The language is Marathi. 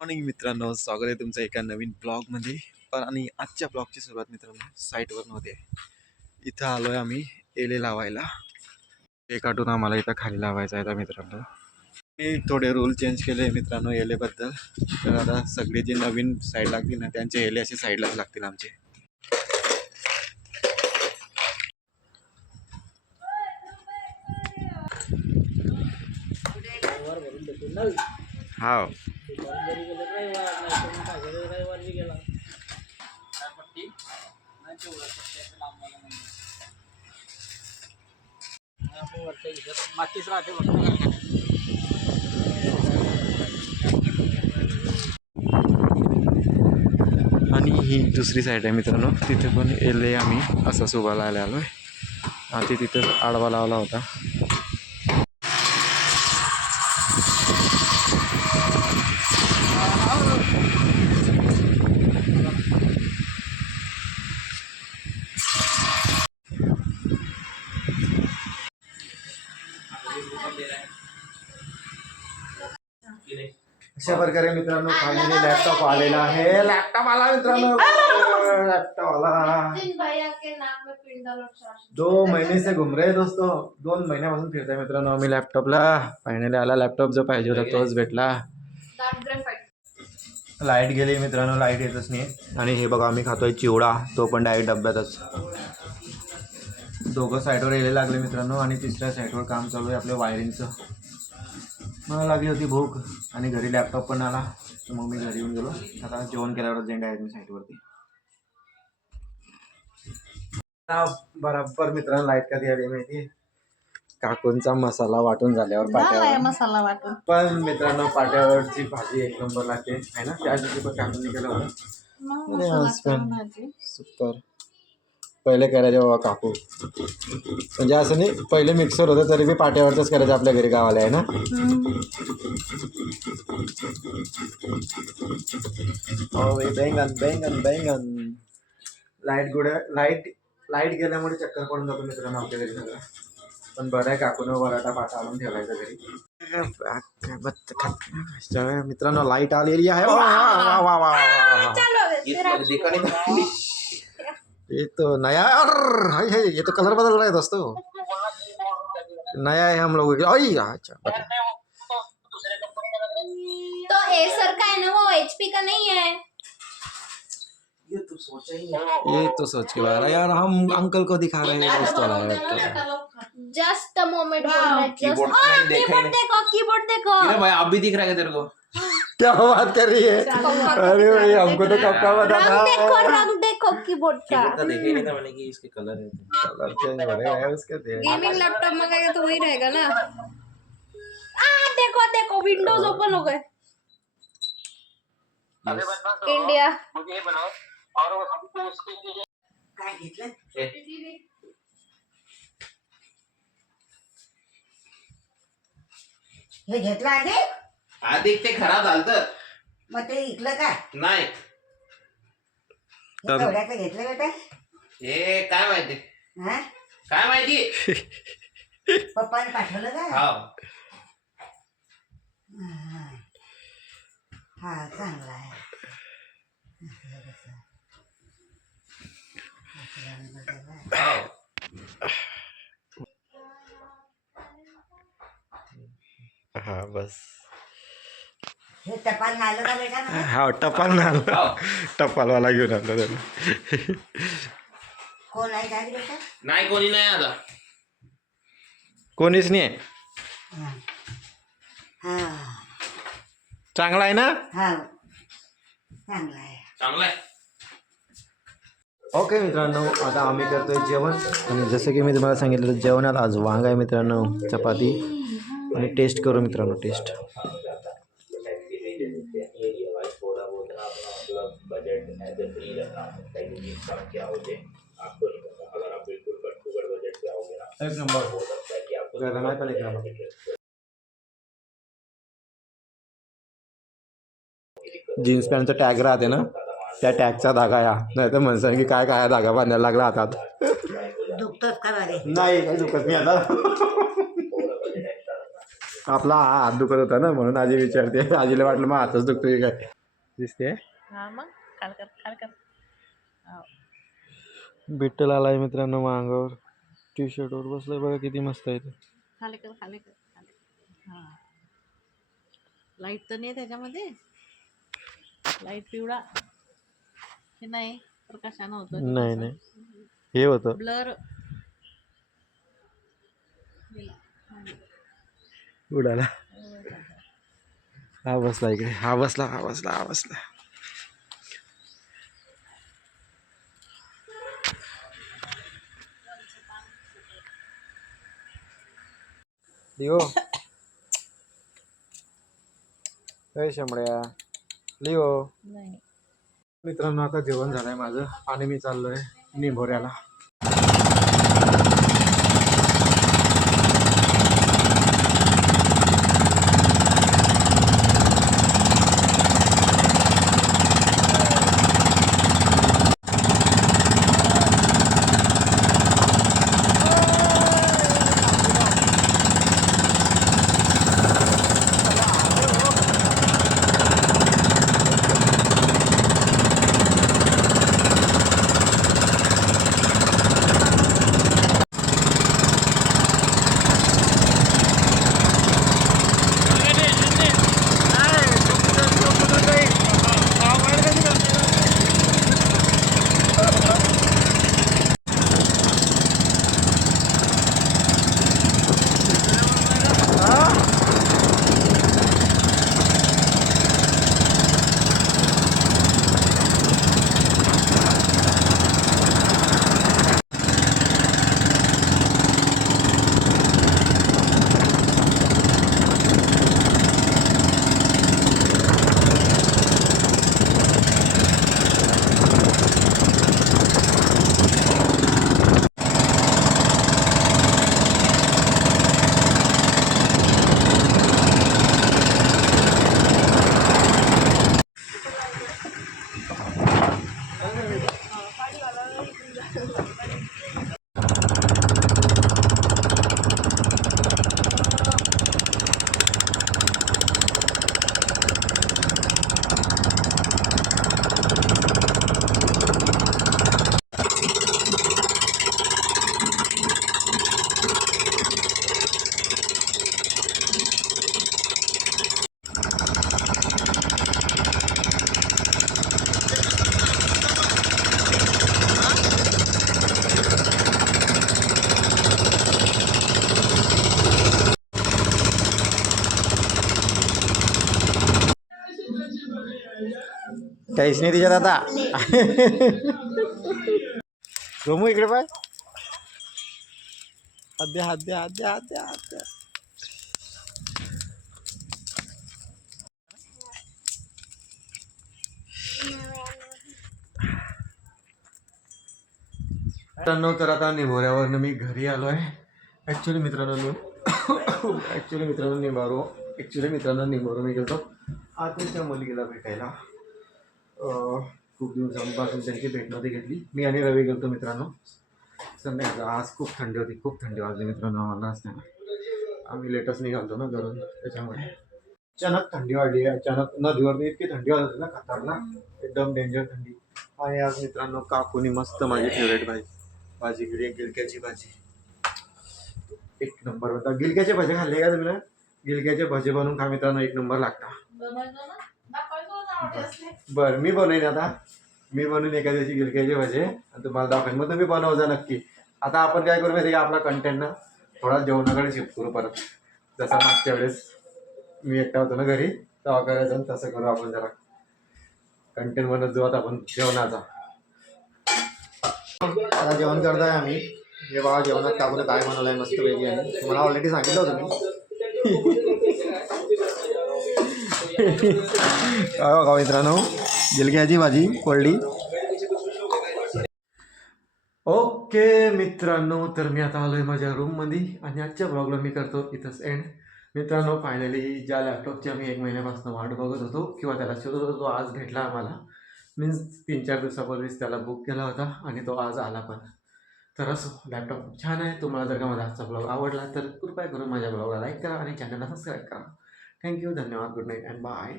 मॉर्निंग मित्रांनो, स्वागत आहे तुमचं एका नवीन ब्लॉगमध्ये. पण आणि आजच्या ब्लॉगची सुरुवात मित्रांनो साईटवरून होते. इथं आलोय आम्ही एले लावायला. ते काढून आम्हाला इथं खाली लावायचं आहे मित्रांनो. मी थोडे रूल चेंज केले मित्रांनो एलेबद्दल. तर आता सगळे जे नवीन साईड लागतील ना त्यांचे एले असे साईडलाच लागतील आमचे. हा आणि ही दुसरी साईड आहे मित्रांनो. तिथे पण एले आम्ही असंच उभा लायला आलो आहे. आधी तिथं आडवा लावला होता. अशा प्रकारे मित्रांनो फायनली लॅपटॉप आलेला आहे. लॅपटॉप आला मित्रांनो. लॅपटॉप आला. 2 महीने से घूम रहे दोस्तों. 2 महिन्यापासून फिरताय मित्रांनो आम्ही लॅपटॉपला. फायनली आला लॅपटॉप. जो पाहिजे होता तोच भेटला. लाईट गेली मित्रांनो, लाईट येतच नाही. आणि हे बघा आम्ही खातोय चिवडा, तो पण डायरेक्ट डब्यातच. दोघं साईडवर यायला लागले मित्रांनो. आणि तिसऱ्या साईडवर काम चालू आहे आपल्या वायरिंगचं. मला लागली होती भूक आणि घरी लॅपटॉप पण आला, तर मग मी घरी येऊन गेलो. आता जेवण केल्यावर जाईन डायरेक्ट मी साईटवरती. बरोबर मित्रांनो लाईट कधी आली माहिती, काकूंचा मसाला वाटून झाल्यावर पाट्यावर मसाला वाटून. पण मित्रांनो पाट्यावरची भाजी एक नंबर लागते आहे ना. त्या दिवशी पण काकूंनी केलं होतं. सुपर. पहिले करायचे बाबा काकू, म्हणजे असं नाही पहिले मिक्सर होतं तरी बी पाट्यावरच करायचं आपल्या घरी गावाला आहे ना. बैंगन बैंगन बैंगन. लाईट गेल्यामुळे चक्कर पडून जातो मित्रांनो आपल्या घरी सगळं. पण बरं आहे काकूनं बराटा पाटा आणून ठेवायचा घरी. मित्रांनो लाईट आलेली आहे. ये तो नया है, ये तो कलर बदल रहा है दोस्तों. नया है हम लोग. अच्छा तो एसर का है ना, वो एचपी का नहीं है. ये तो सोच के बाहर यार, हम अंकल को दिखा रहे हैं दोस्तों. Just a moment. कीबोर्ड देखो. भाई आप भी दिख रहा है तेरे को? क्या बात कर रही है? अरे भाई हमको तो कब का बता था. रंग देखो कीबोर्ड का. देखा ही नहीं था मैंने कि इसके कलर है. कलर चेंज हो रहा है उसके. गेमिंग लैपटॉप मंगाएगा तो वही रहेगा ना. देखो देखो विंडोज ओपन हो गए. इंडिया. मुझे ये बनाओ और हमको उसके लिए काय घेतलं. हे घेतलं आधी. आधी ते खराब झालं. मग ते इकलं का. नाही तेवढ्याचं घेतलं बेटा. हे काय माहिती. हा काय माहिती. पप्पाने पाठवलं का. हा हा चांगला आहे. हा बस. हे टपाल आलं का बेटा. हा टपाल आला. टपालवाला घेऊन आलो त्याला. कोण आहे का बेटा. नाही कोणी नाही आता. कोणीच नाही. हा चांगला आहे ना. हा चांगला आहे. चांगलं आहे. ओके मित्रांनो, आता आम्ही करतोय जेवण. आणि जसं की मी तुम्हाला सांगितलं जेवणात आज वांग आहे मित्रांनो, चपाती आणि टेस्ट करू मित्रांनो. टेस्ट एक नंबर. पण एक नंबर. जीन्स पॅन्टचा टॅग राहते ना, त्या टॅगचा धागा या. नाही तर म्हणसान की काय काय धागा बांधायला लागला हातात. दुखतोच का रे. नाही काही दुखत नाही आता. आपला हा हात दुखत होता ना म्हणून आजी विचारते. आजीला वाटलं मग हातच दुखतोय काय. दिसते हा मग खाल कर बिट्टल आलाय मित्रांनो अंगावर. टी शर्टवर बसलाय बघा किती मस्त आहे ते. खाली कर हा लाईट तर नाही त्याच्यामध्ये. लाईट पिवळा हे नाही प्रकाशानं होतं नाही नाही हे होतं ब्लर. उडाला. हा बसला इकडे. हा बसला. लिओ काय शंभड्या लिओ. नाही मित्रांनो आता जेवण झालंय माझं आणि मी चाललोय निंभोऱ्याला. काहीच नाही तिच्यात आता. गोमू इकडे पाय. हात द्या. मित्रांनो तर आता निभोऱ्यावरनं मी घरी आलो आहे. ॲक्च्युली मित्रांनो निंबारो मी गेलो आत्याच्या मुलगीला भेटायला. खूप दिवसांपासून त्यांची भेट नव्हती घेतली. मी आणि रवी गेलो मित्रांनो संध्याकाळी. आज खूप थंडी होती. खूप थंडी वाजली मित्रांनो आम्हाला असताना. आम्ही लेटच निघालतो ना घरून त्याच्यामुळे अचानक थंडी वाढली आहे. अचानक नदीवरती इतकी थंडी वाजत होती ना खतरनाक एकदम डेंजर थंडी. आणि आज मित्रांनो काकूनी मस्त माझी फेवरेट भाजी केली गिलक्याची भाजी. एक नंबर होता. गिलक्याचे भजे खाल्ले का तुम्ही? गिलक्याचे भजे बनवून खा मित्रांनो एक नंबर लागता. बरं मी बनवेन आता. मी बनवून एका दिवशी गिलक्याचे भजे आणि तुम्हाला दाखवेन. मग तुम्ही बनवजा नक्की. आता आपण काय करू माहिती का आपला कंटेंट ना थोडा जेवणाकडे शिफ्ट करू परत. जसा मागच्या वेळेस मी एकटा होतो ना घरी तेव्हा करायचं तसं करू आपण. जरा कंटेंट बनत जाऊ आता आपण जेवणाचा. आता जेवण करताय आम्ही. हे बघा जेवणात काकूने काय बनवलंय मस्त पैकी आहे. तुम्हाला ऑलरेडी सांगितलं होतं मी. बघा मित्रांनो गिलक्याची भाजी कोरडी. ओके मित्रांनो तर मी आता आलोय माझ्या रूममध्ये आणि आजच्या ब्लॉगला मी करतो इथंच एंड. मित्रांनो फायनली ज्या लॅपटॉपची आम्ही 1 महिन्यापासून वाट बघत होतो किंवा त्याला शोधत होतो तो आज भेटला आम्हाला. मीन्स 3-4 दिवसापूर्वीच त्याला बुक केला होता आणि तो आज आला पण. तर असं लॅपटॉप खूप छान आहे. तुम्हाला जर का माझा आजचा ब्लॉग आवडला तर कृपया करून माझ्या ब्लॉगला लाईक करा आणि चॅनलला सबस्क्राईब करा. थँक्यू, धन्यवाद, गुड नाईट अँड बाय.